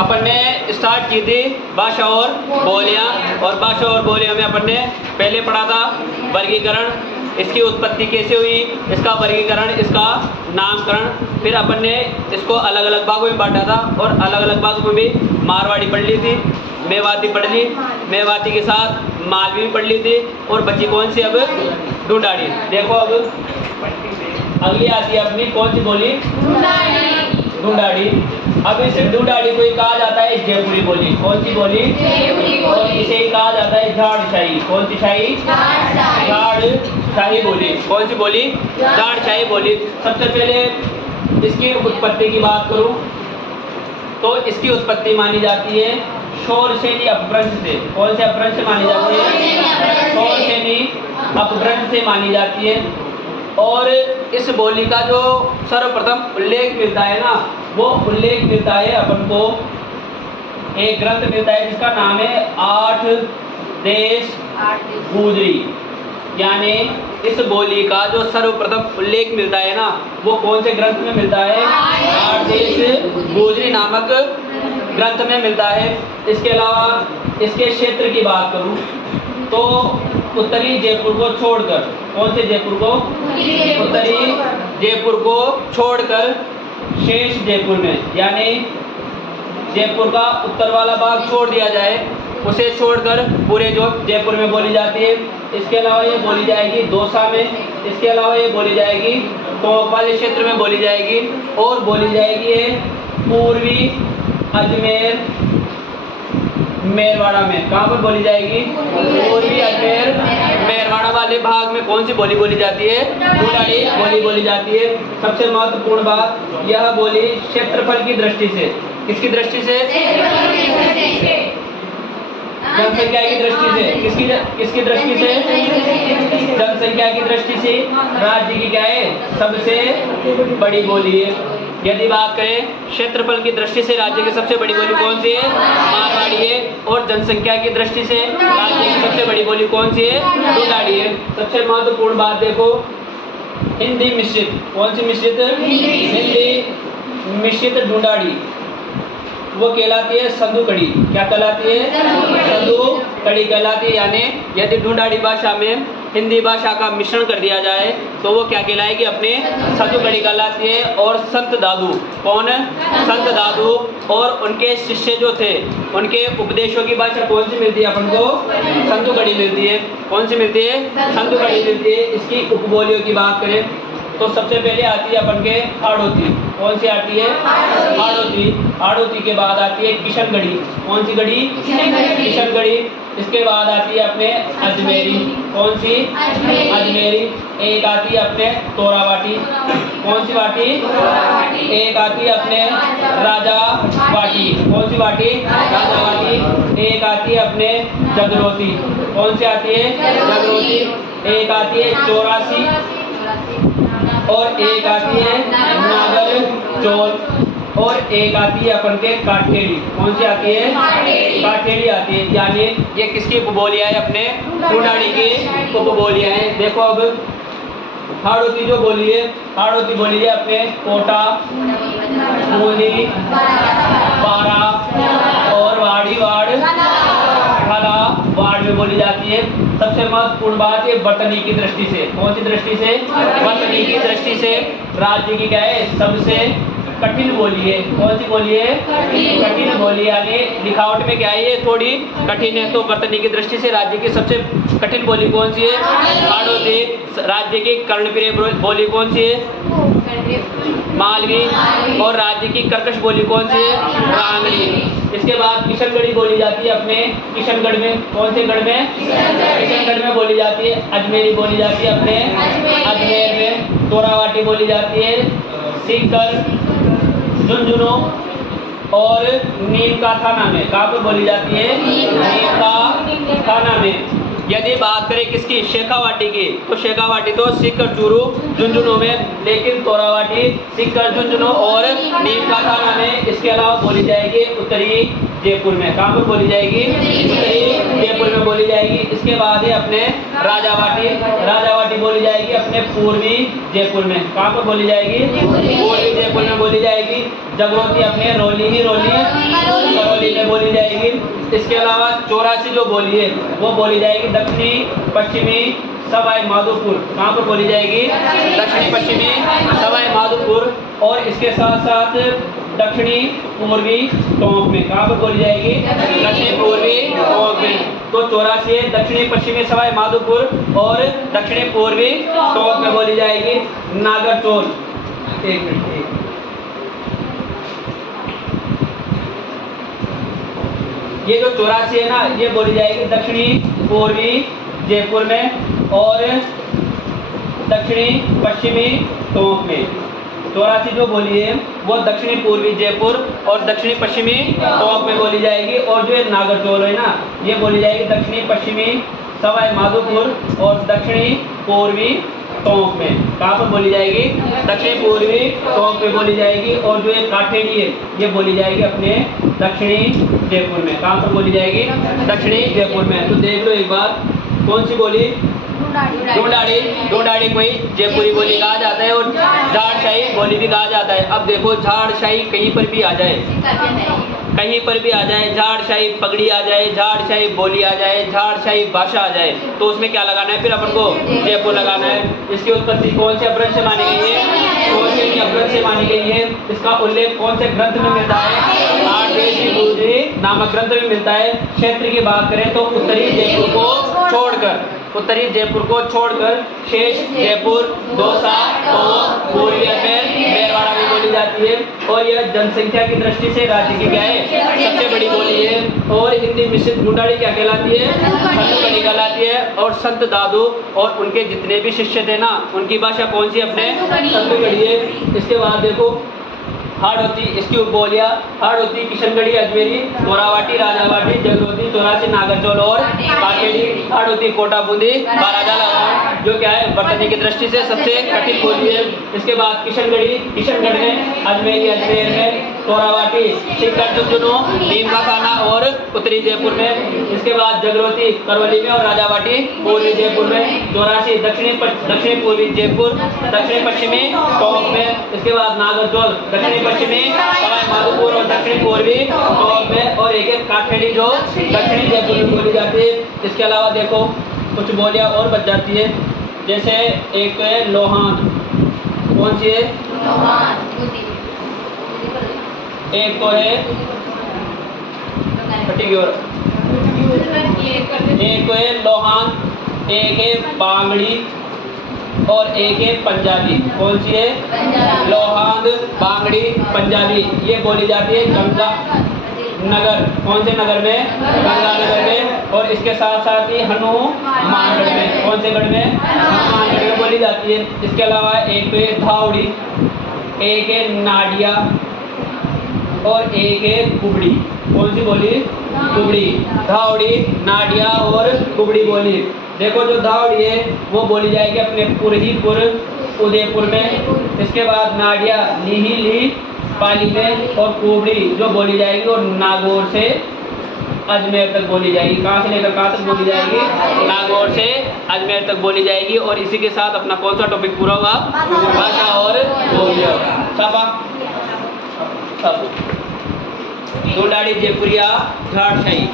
अपन ने स्टार्ट की थी भाषा और बोलियां, और भाषा और बोलियां में अपन ने पहले पढ़ा था वर्गीकरण, इसकी उत्पत्ति कैसे हुई, इसका वर्गीकरण, इसका नामकरण। फिर अपन ने इसको अलग अलग भागों में बांटा था और अलग अलग भागों में भी मारवाड़ी पढ़ ली थी, मेवाती पढ़ ली, मेवाती के साथ मालवी भी पढ़ ली थी, और बची कौन सी अब ढूंढाड़ी। देखो अब अगली आती है अपनी कौन सी बोली, ढूंढाड़ी। अब इस ढूंढाड़ी को कहा जाता है जयपुरी बोली। कौन सी बोली, और इसे कहा जाता है झाड़शाही। कौन सी शाही, झाड़शाही बोली। कौन सी बोली, झाड़शाही बोली। सबसे पहले इसकी उत्पत्ति की बात करूं तो इसकी उत्पत्ति मानी जाती है शौरसेनी अपभ्रंश से। कौन से अपभ्रंश से मानी जाती है, शौरसेनी अपभ्रंश से मानी जाती है। और इस बोली का जो सर्वप्रथम उल्लेख मिलता है ना, वो उल्लेख मिलता है अपन को, एक ग्रंथ मिलता है जिसका नाम है 8 देश गुजरी। यानी इस बोली का जो सर्वप्रथम उल्लेख मिलता है ना, वो कौन से ग्रंथ में मिलता है, 8 देश गुजरी नामक ग्रंथ में मिलता है। इसके अलावा इसके क्षेत्र की बात करूं तो उत्तरी जयपुर को छोड़कर, कौन से जयपुर को, उत्तरी जयपुर को छोड़कर शेष जयपुर में, यानी जयपुर का उत्तर वाला भाग छोड़ दिया जाए, उसे छोड़कर पूरे जो जयपुर में बोली जाती है। इसके अलावा ये बोली जाएगी दौसा में, इसके अलावा ये बोली जाएगी टोंक वाले क्षेत्र में बोली जाएगी, और बोली जाएगी ये पूर्वी अजमेर मेरवाड़ा में। कहाँ पर बोली जाएगी, पूर्वी अजमेर मेरवाड़ा वाले भाग में कौन सी बोली बोली जाती है, ढूंढाड़ी बोली बोली जाती है। सबसे महत्वपूर्ण बात, यह बोली क्षेत्रफल की दृष्टि से, किसकी दृष्टि से, जनसंख्या की दृष्टि से, किसकी दृष्टि से, जनसंख्या की दृष्टि से राज्य की क्या है, सबसे बड़ी बोली है। यदि बात करें क्षेत्रफल की दृष्टि से राज्य की सबसे बड़ी बोली कौन सी है, मारवाड़ी है, और जनसंख्या की दृष्टि से राज्य की सबसे बड़ी बोली कौन सी है, ढूंढाड़ी है। सबसे महत्वपूर्ण बात देखो, हिंदी मिश्रित, कौन सी मिश्रित, हिंदी मिश्रित ढूंढाड़ी वो कहलाती है संधु कड़ी। क्या कहलाती है, संधु कड़ी कहलाती है। यानी यदि ढूंढाड़ी भाषा में हिंदी भाषा का मिश्रण कर दिया जाए तो वो क्या कहलाएगी, अपने संधु कड़ी कहलाती है। और संत दादू, कौन, संत दादू और उनके शिष्य जो थे, उनके उपदेशों की भाषा कौन सी मिलती है अपन को, संधु कड़ी मिलती है। कौन सी मिलती है, संधु कड़ी मिलती है। इसकी उपबोलियों की बात करें तो सबसे पहले आती है अपन के हाड़ौती। कौन सी आती है, हाड़ौती। हाड़ौती के बाद आती है किशनगढ़ी। कौन सी गढ़ी, किशनगढ़ी। इसके बाद आती है अपने अजमेरी। कौन सी, अजमेरी। एक आती है अपने तोरावाटी। कौन सी वाटी, एक आती है अपने राजा वाटी। कौन सी वाटी, राजा वाटी। एक आती है अपने जगरोती। कौन सी आती है, जगरोती। एक आती है 84 और एक आती है नागर चौल, और एक आती है अपन के काठेड़ी। कौन सी आती है, काठेड़ी आती है। यानी ये किसकी उपबोलियां है, अपने ढूंढाड़ी की उपबोलियां हैं। देखो अब हाड़ौती जो बोली है, हाड़ौती बोली है अपने कोटा, मूली, पारा और वाड़ी वाड़, खाला वार्ड में बोली जाती है। सबसे महत्वपूर्ण बात ये बर्तनी की दृष्टि से, कौन सी दृष्टि से, बर्तनी की दृष्टि से राज्य की क्या है, सबसे कठिन बोली है। कौन सी बोली है, कठिन बोली। यानी लिखावट में क्या है, ये थोड़ी कठिन है। तो बर्तनी की दृष्टि से राज्य की सबसे कठिन बोली कौन सी है, हाड़ौती। राज्य की कर्णप्रिय बोली कौन सी है, मालवी। और राज्य की कर्कश बोली कौन सी है, रांगड़ी। इसके बाद किशनगढ़ी बोली जाती है अपने किशनगढ़ में। कौन से गढ़ में, किशनगढ़ में बोली जाती है। अजमेरी बोली जाती है अपने अजमेर में। तोरावाटी बोली जाती है सीकर, झुंझुनू और नीम का थाना में। कहाँ पर बोली जाती है, नीम का थाना में। यदि बात करें किसकी, शेखावाटी की, तो शेखावाटी तो सीकर, चूरू, झुंझुनू में, लेकिन तोरावाटी सीकर, झुंझुनू और नीम का थाना में। इसके अलावा बोली जाएगी उत्तरी जयपुर में। कहाँ पर बोली जाएगी, उत्तरी जयपुर में बोली जाएगी। इसके बाद है अपने राजावाटी। राजावाटी बोली जाएगी अपने पूर्वी जयपुर में। कहाँ पर बोली जाएगी, पूर्वी जयपुर जयपुर में बोली जाएगी। जगरोती अपने करौली में बोली जाएगी। इसके अलावा 84 जो बोली है वो बोली जाएगी दक्षिणी पश्चिमी सवाई माधोपुर। कहाँ पर बोली जाएगी? दक्षिणी पश्चिमी सवाई माधोपुर। और इसके साथ साथ दक्षिणी पूर्वी टोंक में। कहाँ पर बोली जाएगी? दक्षिणी पूर्वी टोंक में। तो 84 है दक्षिणी पश्चिमी सवाई माधोपुर और दक्षिणी पूर्वी टोंक में बोली जाएगी। नागरचौल, एक मिनट, ये जो 84 है ना, ये बोली जाएगी दक्षिणी पूर्वी जयपुर में और दक्षिणी पश्चिमी टोंक में। 84 जो बोली है वो दक्षिणी पूर्वी जयपुर और दक्षिणी पश्चिमी टोंक में बोली जाएगी। और जो नागरचौल है ना, ये बोली जाएगी दक्षिणी पश्चिमी सवाई माधोपुर और दक्षिणी पूर्वी टोंक में। कहाँ पर बोली जाएगी? दक्षिणी पूर्वी टोंक में बोली जाएगी। और जो काठेड़ी है ये बोली जाएगी अपने दक्षिणी जयपुर में। कहाँ पर बोली जाएगी? दक्षिणी जयपुर में। तो देख लो एक बार, कौन सी बोली? ढूंढाड़ी कोई जयपुरी बोली कहा जाता है और झाड़शाही बोली भी कहा जाता है। अब देखो, झाड़शाही कहीं पर भी आ जाए, कहीं पर भी आ जाए, झाड़शाही पगड़ी आ जाए, झाड़शाही बोली आ जाए, झाड़शाही भाषा आ जाए, तो उसमें क्या लगाना है? फिर अपन को जयपुर लगाना है। इसकी उत्पत्ति कौन से अपभ्रंश से मानी गई है? कौन से अपभ्रंश से मानी गई है? इसका उल्लेख कौन से ग्रंथ में मिलता है? आठवें नामक ग्रंथ में मिलता है। क्षेत्र की बात करें तो उत्तरी जयपुर को शेष जयपुर, दौसा, टोंक, पूर्वी अजमेर, मेरवाड़ा में बोली जाती है। और यह जनसंख्या की दृष्टि से राज्य की क्या है? सबसे बड़ी बोली है। और हिंदी मिश्रित ढूंढाड़ी क्या कहलाती है? संतकड़ी कहलाती है। और संत दादू और उनके जितने भी शिष्य थे ना, उनकी भाषा कौन सी? अपने संतकड़ी है। इसके बाद देखो, हाड़ौती, इसकी उपबोलियाँ हाड़ौती, किशनगढ़ी, अजमेरी, मोरावाटी, राजावाटी, जगरोती, 84 नागरचौल और काठेड़ी। हाड़ौती, कोटा बूंदी, बाराजाला, जो क्या है वर्तनी की दृष्टि से सबसे कठिन बोली है। इसके बाद किशनगढ़ में, अजमेर में, मोरावाटी, सीकर, झुंझुनू, नीम का खाना और उत्तरी जयपुर में। इसके बाद जगरोती करौली में और राजावाटी पूर्वी जयपुर में। 84 दक्षिणी पूर्वी जयपुर, दक्षिणी पश्चिमी टोंक में। इसके बाद नागरचौल दक्षिणी पश्चिमी सवाई माधोपुर और दक्षिणी पूर्वी टोंक में। और एक काठेड़ी जो दक्षिणी जयपुर में बोली जाती है। इसके अलावा देखो कुछ बोलियां और बच जाती है, जैसे एक है लोहान, कौन सी है? एक तो है एक तो है लोहान, एक है बांगड़ी और एक है पंजाबी। कौन सी है? लोहान, बांगड़ी, पंजाबी। ये बोली जाती है गंगा नगर। कौन से नगर में? गंगानगर में। और इसके साथ साथ ही हनुमानगढ़ में। कौन से गढ़ में? हनुमानगढ़ में बोली जाती है। इसके अलावा एक है धावड़ी, एक है नाडिया और एक है कुबड़ी। कौन सी बोली? कुबड़ी। धावड़ी, नाडिया और कुबड़ी बोली। देखो, जो धावड़ी है वो बोली जाएगी अपने पुरहीपुर उदयपुर में। इसके बाद नाडिया लीही पाली में। और कुबड़ी जो बोली जाएगी वो नागौर से अजमेर तक बोली जाएगी। कहाँ से लेकर कहाँ तक बोली जाएगी? नागौर से अजमेर तक बोली जाएगी। और इसी के साथ अपना कौन सा टॉपिक पूरा हुआ? भाषा और बोलियां। ढूंढाड़ी, जयपुरिया, झाड़शाही।